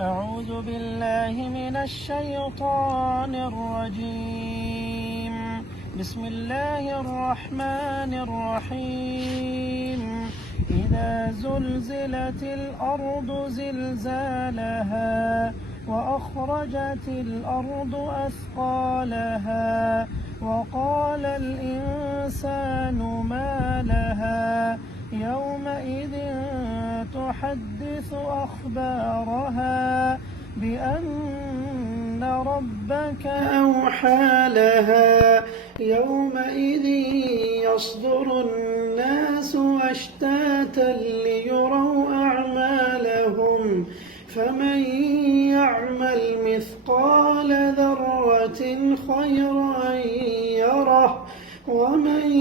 أعوذ بالله من الشيطان الرجيم. بسم الله الرحمن الرحيم. إذا زلزلت الأرض زلزالها وأخرجت الأرض أثقالها وقال الإنسان ما لها يومئذ تحدث أخبارها بأن ربك أوحى لها يومئذ يصدر الناس أشتاتا ليروا أعمالهم فمن يعمل مثقال ذرة خيرا يره ومن